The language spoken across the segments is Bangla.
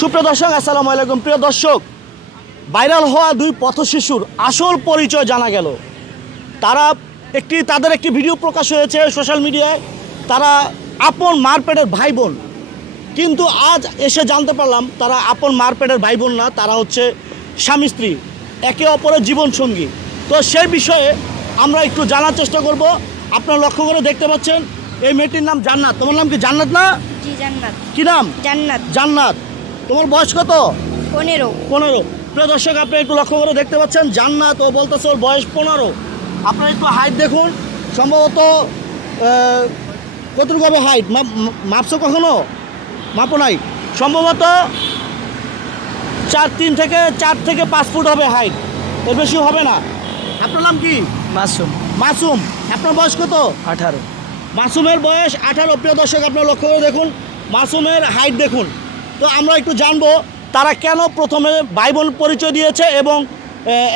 সুপ্রিয় দর্শক আসসালামু আলাইকুম। প্রিয় দর্শক ভাইরাল হওয়া দুই পথশিশুর আসল পরিচয় জানা গেল। তারা একটি তাদের একটি ভিডিও প্রকাশ হয়েছে সোশ্যাল মিডিয়ায়। তারা আপন মারপেটের ভাই বোন কিন্তু আজ এসে জানতে পারলাম তারা আপন মারপেটের ভাই বোন না তারা হচ্ছে স্বামী স্ত্রী একে অপরের জীবনসঙ্গী তো সেই বিষয়ে আমরা একটু জানার চেষ্টা করব। আপনারা লক্ষ্য করে দেখতে পাচ্ছেন এই মেয়েটির নাম জান্নাত। তোমার নাম কি জান্নাত না? কি নাম? জান্নাত। জান্নাত। তোমার বয়স কত? পনেরো। পনেরো। প্রিয় দর্শক আপনি একটু লক্ষ্য করে দেখতে পাচ্ছেন জান্নাত ও বলতেছে ওর বয়স পনেরো। আপনার একটু হাইট দেখুন। সম্ভবত কতটুকু হবে হাইট মাপছো কখনো? মাপো নাই। সম্ভবত চার তিন থেকে চার থেকে পাঁচ ফুট হবে হাইট এর বেশি হবে না। আপনার নাম কি? মাসুম। মাসুম। আপনার বয়স কত? আঠারো। মাসুমের বয়স আঠারো। প্রিয় দর্শক আপনার লক্ষ্য করে দেখুন। মাসুমের হাইট দেখুন। তো আমরা একটু জানব তারা কেন প্রথমে ভাই বোন পরিচয় দিয়েছে এবং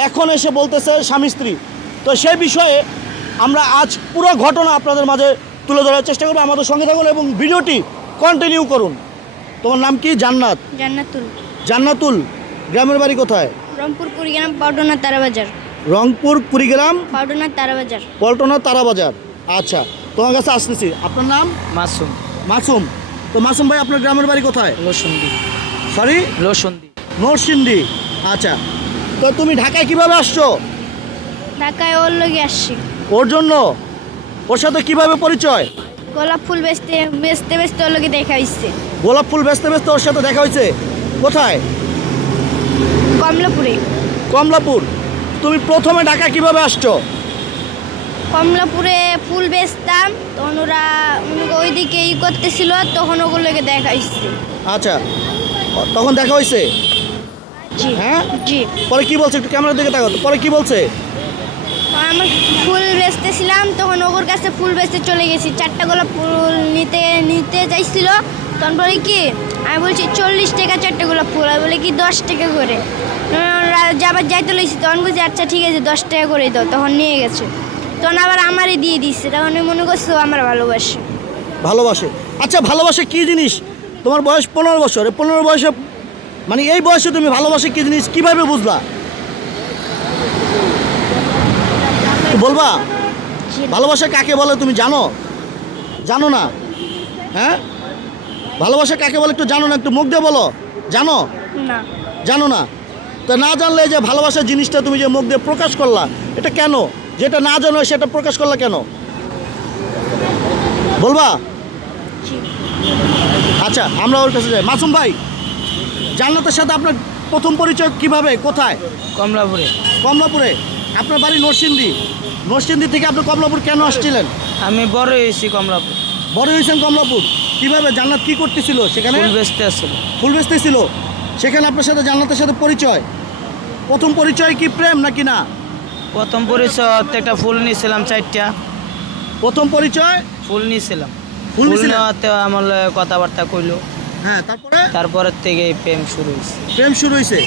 এখন এসে বলতেছে স্বামী স্ত্রী। তো সেই বিষয়ে আমরা আজ পুরো ঘটনা আপনাদের মাঝে তুলে ধরার চেষ্টা করব। আমাদের সঙ্গে থাকুন এবং ভিডিওটি কন্টিনিউ করুন। তোমার নাম কি? জান্নাত? জান্নাতুল। জান্নাতুল গ্রামের বাড়ি কোথায়? রংপুর কুড়িগ্রাম পাউডোনা তারাবাজার। রংপুর কুড়িগ্রাম? পাউডোনা তারাবাজার। পল্টনা তারাবাজার। আচ্ছা তোমার কাছে আসতেছি। আপনার নাম? মাসুম। মাসুম। তো মাসুম ভাই আপনার গ্রামের বাড়ি কোথায়? লোসন্দি সরি লোসন্দি নরসিংদী। আচ্ছা। তো তুমি ঢাকায় কীভাবে আসছো? ঢাকায় ওর লগে আসছি। ওর জন্য? ওর সাথে কীভাবে পরিচয়? গোলাপ ফুল বেচতে বেচতে বেচতে ওর লগে দেখা হইছে। গোলাপ ফুল ব্যস্ত ব্যস্ত ওর সাথে দেখা হয়েছে কোথায়? কমলাপুরে। কমলাপুর। তুমি প্রথমে ঢাকা কীভাবে আসছো? কমলাপুরে ফুল বেচতাম তখন ওরা ওইদিকে ই করতেছিল তখন ওগুলো লগে দেখা হইছে আচ্ছা তখন দেখা হয়েছে? জি হ্যাঁ? জি। পরে কি বলছে একটু ক্যামেরার দিকে তাকাও পরে কি বলছে? আমি ফুল বেচতেছিলাম তখন ওর কাছে ফুল বেচতে চলে গেছি। চারটা গোলাপ ফুল নিতে নিতে চাইছিল তখন বলে কি আমি বলছি চল্লিশ টাকা চারটে গোলাপ ফুল আমি বলে কি দশ টাকা করে। যাবার যাইতে লইছি তখন বলছি আচ্ছা ঠিক আছে দশ টাকা করে দাও তখন নিয়ে গেছে। তখন আবার আমারই দিয়ে দিচ্ছে তখন আমি মনে করছি আমার ভালোবাসে। ভালোবাসে। আচ্ছা ভালোবাসে কি জিনিস? তোমার বয়স পনেরো বছর পনেরো বয়সে মানে এই বয়সে তুমি ভালোবাসে কি জিনিস কীভাবে বুঝলা? বলবা। ভালোবাসা কাকে বলে তুমি জানো? জানো না? হ্যাঁ? ভালোবাসা কাকে বলে একটু জানো না একটু মুখ দিয়ে বলো। জানো? না। জানো না? তো না জানলে যে ভালোবাসার জিনিসটা তুমি যে মুখ দিয়ে প্রকাশ করলা এটা কেন? যেটা না জানো সেটা প্রকাশ করলা কেন? বলবা? আচ্ছা আমরা ওর কাছে যাই। মাসুম ভাই জান্নাতের সাথে আপনার প্রথম পরিচয় কীভাবে? কোথায়? কমলাপুরে। কমলাপুরে। আপনার বাড়ি নরসিংদী। নরসিংদী থেকে আপনি কমলাপুর কেন আসছিলেন? আমি বড় হয়েছি কমলাপুর। বড় হয়েছেন কমলাপুর। কীভাবে জান্নাত কি করতেছিল সেখানে? ফুল বেচতে আসছিল। ফুল বেচতেছিল। সেখানে আপনার সাথে জান্নাতের সাথে পরিচয়। প্রথম পরিচয় কি প্রেম নাকি না? প্রথম পরিচয় একটা ফুল নিয়েছিলাম চারটা। প্রথম পরিচয়? ফুল নিয়েছিলাম। ফুল? নেওয়াতে আমার কথাবার্তা কইলো। হ্যাঁ তারপরে? তারপরের থেকে প্রেম শুরু হয়েছে প্রেম শুরু হয়েছে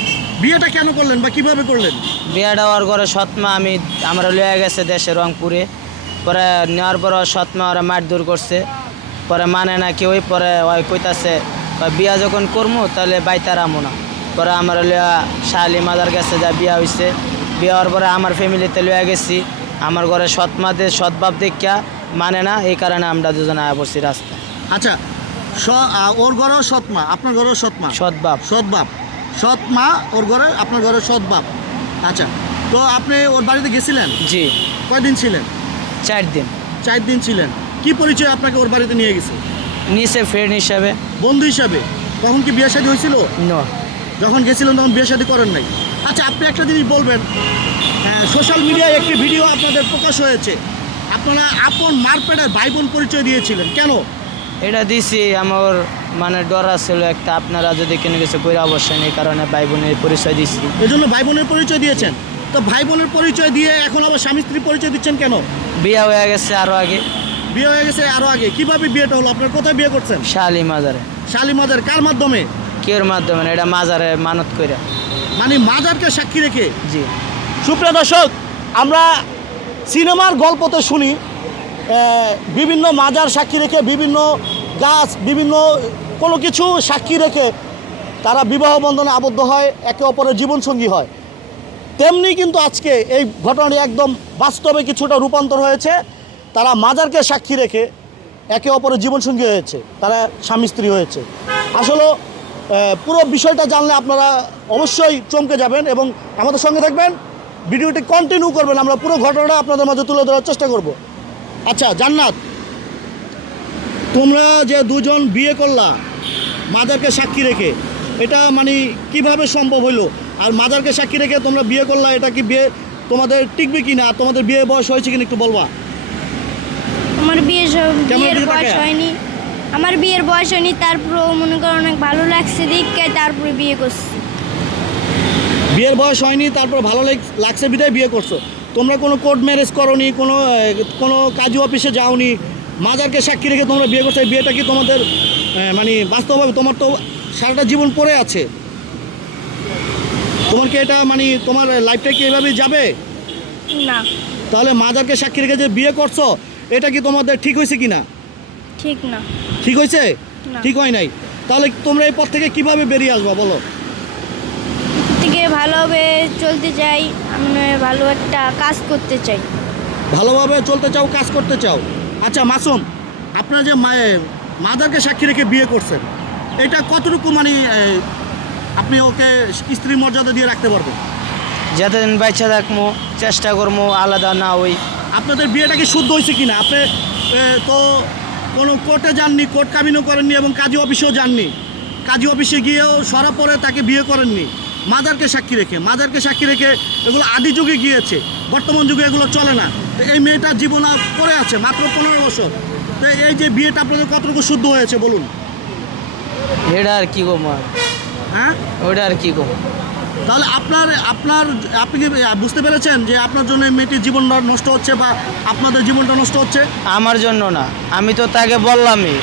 বিয়েটা কেন করলেন বা কীভাবে করলেন? বিয়া দেওয়ার ঘরে সৎমা আমি আমরা লয়ে গেছে দেশে রংপুরে। পরে নেওয়ার পর ওর সৎমা ওরা মার দূর করছে। পরে মানে না কেউ পরে ওই কইতাছে বিয়া যখন করব তাহলে বাইতার আমো না। পরে আমার লয়া শালি মাদার কাছে যা বিয়া হয়েছে বিয়া হওয়ার পরে আমার ফ্যামিলিতে লয়ে গেছি। আমার ঘরে সৎমাদের সৎভাব দেখিয়া মানে না এই কারণে আমরা দুজনে আয়া পড়ছি রাস্তায়। আচ্ছা স- ওর ঘরেও সৎমা আপনার ঘরেও সৎমা সৎভাব সৎ বাপ। সৎ মা ওর ঘরে আপনার ঘরে সৎ বাপ। আচ্ছা তো আপনি ওর বাড়িতে গেছিলেন? জি। কয়দিন ছিলেন? চার দিন। চার দিন ছিলেন। কি পরিচয় আপনাকে ওর বাড়িতে নিয়ে গেছে? নিচে ফ্রেন্ড হিসাবে। বন্ধু হিসাবে। তখন কি বিয়ে শাদী হয়েছিল? নো। যখন গেছিলেন তখন বিয়ে শাদী করেন নাই? আচ্ছা আপনি একটা জিনিস বলবেন। সোশ্যাল মিডিয়ায় একটি ভিডিও আপনাদের প্রকাশ হয়েছে। আপনারা আপন মারপেটের ভাই বোন পরিচয় দিয়েছিলেন। কেন? এটা দিছি আমার মানে ডর ছিল একটা আপনারা যদি কোনো কিছু করে অবশ্যই এই কারণে ভাই বোনের পরিচয় দিছি। এজন্য ভাই বোনের পরিচয় দিয়েছেন? তো ভাই বোনের পরিচয় দিয়ে এখন আবার স্বামী স্ত্রী পরিচয় দিচ্ছেন কেন? বিয়ে হয়ে গেছে আরও আগে। বিয়ে হয়ে গেছে আরও আগে। কীভাবে বিয়েটা হলো? আপনার কোথায় বিয়ে করছেন? শালি মাজারে শালিমাদের কার মাধ্যমে? কেউর মাধ্যমে না, এটা মাজারে মানত করে মানে মাজারকে সাক্ষী রেখে। জি। সুপ্রিয় দর্শক আমরা সিনেমার গল্পতে শুনি বিভিন্ন মাজার সাক্ষী রেখে বিভিন্ন গাছ বিভিন্ন কোনো কিছু সাক্ষী রেখে তারা বিবাহ বন্ধনে আবদ্ধ হয় একে অপরের জীবনসঙ্গী হয়। তেমনি কিন্তু আজকে এই ঘটনাটি একদম বাস্তবে কিছুটা রূপান্তর হয়েছে। তারা মাজারকে সাক্ষী রেখে একে অপরের জীবনসঙ্গী হয়েছে তারা স্বামী স্ত্রী হয়েছে। আসলে পুরো বিষয়টা জানলে আপনারা অবশ্যই চমকে যাবেন এবং আমাদের সঙ্গে থাকবেন। ভিডিওটি কন্টিনিউ করবেন আমরা পুরো ঘটনাটা আপনাদের মাঝে তুলে ধরার চেষ্টা করব। আচ্ছা জান্নাত তোমরা যে দুজন বিয়ে করলা মাদারকে সাক্ষী রেখে এটা মানে কীভাবে সম্ভব হইল? আর মাদারকে সাক্ষী রেখে তোমরা বিয়ে করলা এটা কি বিয়ে তোমাদের টিকবে কি না তোমাদের বিয়ে বয়স হয়েছে কিনা একটু বলবা? আমার বিয়ে বিয়ের বয়স হয়নি। আমার বিয়ের বয়স হয়নি তারপরেও মনে করো অনেক ভালো লাগছে দেখে তারপরে বিয়ে করছি। বিয়ের বয়স হয়নি তারপর ভালো লাগ- লাগছে বিদায় বিয়ে করছ। তোমরা কোনো কোর্ট ম্যারেজ করনি কোনো কোনো কাজু অফিসে যাওনি মাজারকে সাক্ষী রেখে তোমরা বিয়ে করছ এই বিয়েটা কি তোমাদের মানে বাস্তবভাবে তোমার তো সারাটা জীবন পড়ে আছে? তোমার কি এটা মানে তোমার লাইফটা কি এভাবেই যাবে? না। তাহলে মাজারকে সাক্ষী রেখে যে বিয়ে করছ এটা কি তোমাদের ঠিক হয়েছে কি না ঠিক না। ঠিক হয়েছে? ঠিক হয় নাই। তাহলে তোমরা এই পথ থেকে কীভাবে বেরিয়ে আসবা বলো? থেকে ভালোভাবে চলতে চাই আমি ভালো একটা কাজ করতে চাই। ভালোভাবে চলতে চাও কাজ করতে চাও? আচ্ছা মাসুম আপনারা যে মাদারকে সাক্ষী রেখে বিয়ে করছেন এটা কতটুকু মানে আপনি ওকে স্ত্রীর মর্যাদা দিয়ে রাখতে পারবেন? যতদিন বাচ্চা থাকব চেষ্টা করব আলাদা না হই। আপনাদের বিয়েটা কি শুদ্ধ হয়েছে কিনা? আপনি তো কোনো কোর্টে যাননি কোর্ট কাবিনও করেননি এবং কাজী অফিসেও যাননি। কাজী অফিসে গিয়েও সরা পরে তাকে বিয়ে করেননি। মাদারকে সাক্ষী রেখে মাদারকে সাক্ষী রেখে এগুলো আদি যুগে গিয়েছে বর্তমান যুগে এগুলো চলে না। তো এই মেয়েটার জীবন আর পড়ে আছে মাত্র পনেরো বছর। তো এই যে বিয়েটা আপনাদের কতটুকু শুদ্ধ হয়েছে বলুন? এটা আর কি কমো আর হ্যাঁ? ওইটা আর কি কমো তাহলে আপনার আপনার, আপনি কি বুঝতে পেরেছেন যে আপনার জন্য মেয়েটির জীবনটা নষ্ট হচ্ছে বা আপনাদের জীবনটা নষ্ট হচ্ছে? আমার জন্য না। আমি তো তাকে বললামই।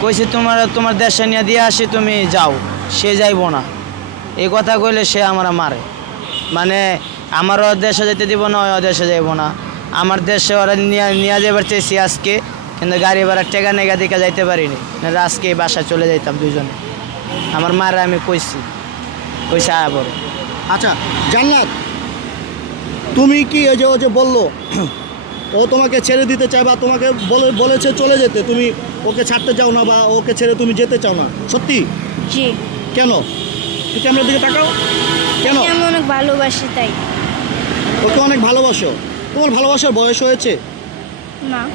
কইছি, তোমার তোমার দেশে নিয়ে দিয়ে আসি, তুমি যাও। সে যাইব না। এই কথা কইলে সে আমার মারে। মানে আমারও দেশে যেতে দিব না, ওই দেশে যাইব না। আমার দেশে ওরা নিয়ে নিয়ে যাবার চেয়েছি আজকে, কিন্তু গাড়ি ভাড়া টেকা নেগা দিকে যাইতে পারিনি। আজকে বাসায় চলে যাইতাম দুজনে আমার মারে আমি কইছি। কইছে আয়া বড় আচ্ছা জান্নাত তুমি কি ওই যে ও যে বলল ও তোমাকে ছেড়ে দিতে চায় বা তোমাকে বলে বলেছে চলে যেতে তুমি ওকে ছাড়তে চাও না বা ওকে ছেড়ে তুমি যেতে চাও না সত্যি? জি। কেন? তুই ক্যামেরার দিকে তাকাও। কেন? আমি অনেক ভালোবাসি তাই। ওকে অনেক ভালোবাসো। তোমার ভালোবাসার বয়স হয়েছে? না।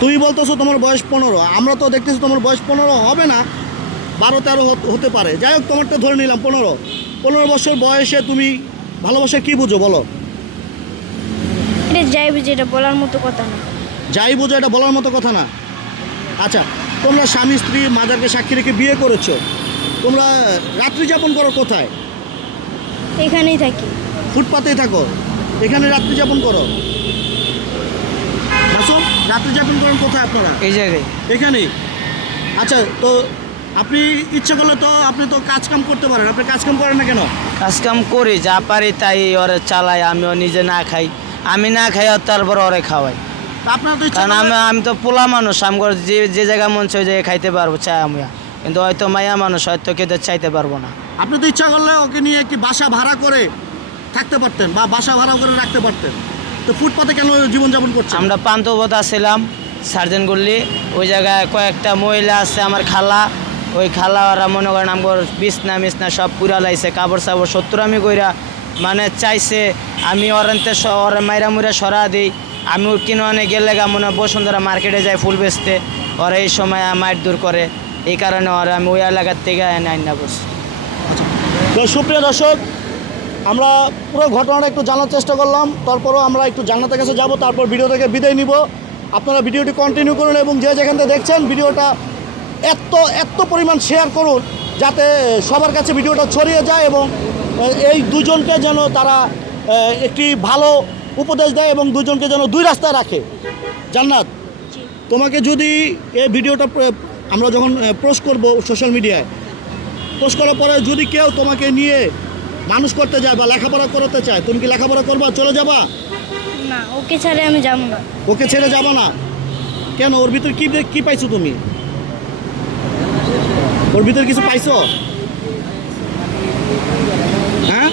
তুমি বলতেছো তোমার বয়স পনেরো আমরা তো দেখতেছি তোমার বয়স পনেরো হবে না বারো তেরো হত- হতে পারে। যাই হোক তোমারটা ধরে নিলাম পনেরো। পনেরো বছর বয়সে তুমি ভালোবাসা কী বুঝো বলো? এটা যাইবে যেটা বলার মতো কথা না। যাই বুঝো এটা বলার মতো কথা না। আচ্ছা তোমরা স্বামী স্ত্রী মাদারকে সাক্ষী রেখে বিয়ে করেছ। তোমরা রাত্রি যাপন করো কোথায়? এখানেই থাকি। ফুটপাতেই থাকো। এখানে রাত্রি যাপন করো। আসো রাত্রি যাপন করেন কোথায় আপনারা? এই জায়গায়। এখানেই। আচ্ছা তো আপনি ইচ্ছা করলে তো আপনি তো কাজ কাম করতে পারেন। আপনি কাজ কাম করেন না কেন? কাজ কাম করি যা পারি তাই ওরে চালাই আমিও নিজে না খাই। আমি না খাই আর তারপর ওরে খাওয়াই। তা আপনার তো ইচ্ছা কারণ আমি আমি তো পোলা মানুষ আমগর যে যে জায়গায় মন চাই ওই জায়গায় খাইতে পারব চাই আমি কিন্তু হয়তো মায়া মানুষ হয়তো খেতে চাইতে পারব না। আপনি তো ইচ্ছা করলে ওকে নিয়ে একটি বাসা ভাড়া করে থাকতে পারতেন বা বাসা ভাড়া করে রাখতে পারতেন? তো ফুটপাতে কেন জীবনযাপন করছেন? আমরা পান্তবতা ছিলাম সার্জেন গল্লি ওই জায়গায় কয়েকটা মহিলা আছে আমার খালা। ওই খালা ওরা মনে করেন আমার বিছনা মিছনা সব পুরা লাইছে, কাপড় সাপড় সত্তর আমি কইরা মানে চাইছে আমি ওরান্তে ওর মাইরা মুরা সরা দিই। আমি কিনে গেলে গা মনে বসুন্ধরা মার্কেটে যাই ফুল বেচতে, ওরা এই সময় মাইট দূর করে। এই কারণে ওরা আমি ওই এলাকার থেকে আইনা করছি তো সুপ্রিয় দর্শক, আমরা পুরো ঘটনাটা একটু জানার চেষ্টা করলাম, তারপরও আমরা একটু জান্নাতের কাছে যাব, তারপর ভিডিও থেকে বিদায় নিব। আপনারা ভিডিওটি কন্টিনিউ করুন এবং যে যেখান থেকে দেখছেন, ভিডিওটা এত এত পরিমাণ শেয়ার করুন যাতে সবার কাছে ভিডিওটা ছড়িয়ে যায় এবং এই দুজনকে যেন তারা একটি ভালো উপদেশ দেয় এবং দুজনকে যেন দুই রাস্তায় রাখে। জান্নাত তোমাকে যদি এই ভিডিওটা আমরা যখন পোস্ট করব সোশ্যাল মিডিয়ায় পোস্ট করার পরে যদি কেউ তোমাকে নিয়ে মানুষ করতে যায় বা লেখাপড়া করতে চায় তুমি কি লেখাপড়া করবা চলে যাবা? না ওকে ছেড়ে আমি যাব না। ওকে ছেড়ে যাবা না। কেন? ওর ভিতর কী কী পাইছো তুমি? ওর ভিতর কিছু পাইছো? হ্যাঁ?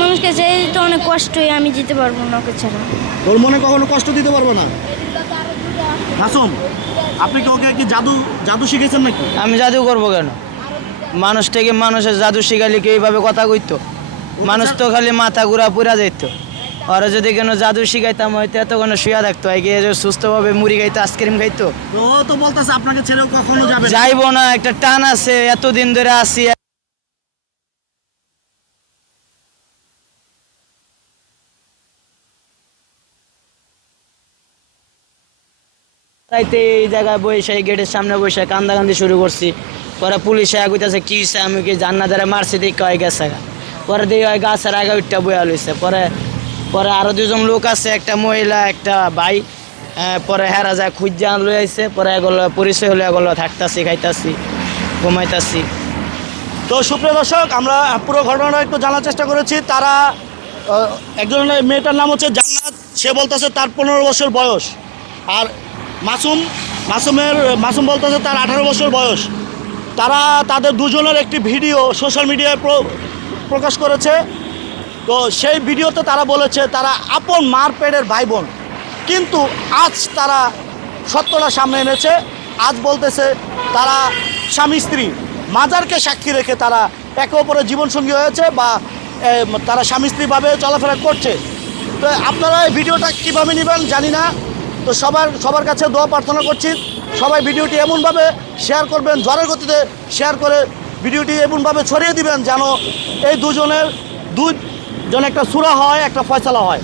মানুষকে যেতে তো অনেক কষ্টই আমি যেতে পারব না ওকে ছাড়া। ওর মনে কখনো কষ্ট দিতে পারব না? হাসম আপনি কি ওকে কি জাদু জাদু শিখেছেন নাকি? আমি জাদু করব কেন? মানুষ থেকে মানুষের জাদু শিখালে কি এইভাবে কথা কইতো? মানুষ তো খালি মাথা ঘুরা পুরা যাইতো। ওরা যদি কোনো জাদু শিখাইতাম হয়তো এত কোনো শুয়া থাকতো। আগে যে সুস্থভাবে মুড়ি খাইতো আইসক্রিম খাইতো। তো ও তো বলতেছে আপনাকে ছেড়েও কখনো যাবে না। যাইবো না একটা টান আছে এতদিন ধরে আসি রাইতে এই জায়গায় বসে এই গেটের সামনে বসে কান্দাকান্দি শুরু করছি। পরে পুলিশ আয়া কইতাছে কি হইছে? আমি কি জান্নাদারে মারছি? দেখে হয় গেছে গা। পরে দিয়ে হয় গাছের আগে উঠটা বয়া লইছে। পরে পরে আরও দুজন লোক আছে একটা মহিলা একটা ভাই। পরে হেরা যায় খুঁজা লই আইছে পরে এগুলো পরিচয় হলে এগুলো থাকতাছি খাইতাছি ঘুমাইতাছি। তো সুপ্রিয় দর্শক আমরা পুরো ঘটনাটা একটু জানার চেষ্টা করেছি। তারা আহ, একজনের মেয়েটার নাম হচ্ছে জান্নাত। সে বলতেছে তার পনেরো বছর বয়স। আর মাসুম মাসুমের মাসুম বলতেছে তার আঠারো বছর বয়স। তারা তাদের দুজনের একটি ভিডিও সোশ্যাল মিডিয়ায় প্রকাশ করেছে। তো সেই ভিডিওতে তারা বলেছে, তারা আপন মার পেটের ভাই বোন কিন্তু আজ তারা সত্যটা সামনে এনেছে। আজ বলতেছে, তারা স্বামী স্ত্রী, মাজারকে সাক্ষী রেখে তারা একে অপরের জীবনসঙ্গী হয়েছে বা তারা স্বামী স্ত্রীভাবে চলাফেরা করছে। তো আপনারা এই ভিডিওটা কীভাবে নেবেন জানি না। তো সবার সবার কাছে দোয়া প্রার্থনা করছি। সবাই ভিডিওটি এমনভাবে শেয়ার করবেন, জ্বরের গতিতে শেয়ার করে ভিডিওটি এমনভাবে ছড়িয়ে দিবেন যেন এই দুজনের দুই যেন একটা সুরা হয় একটা ফয়সালা হয়।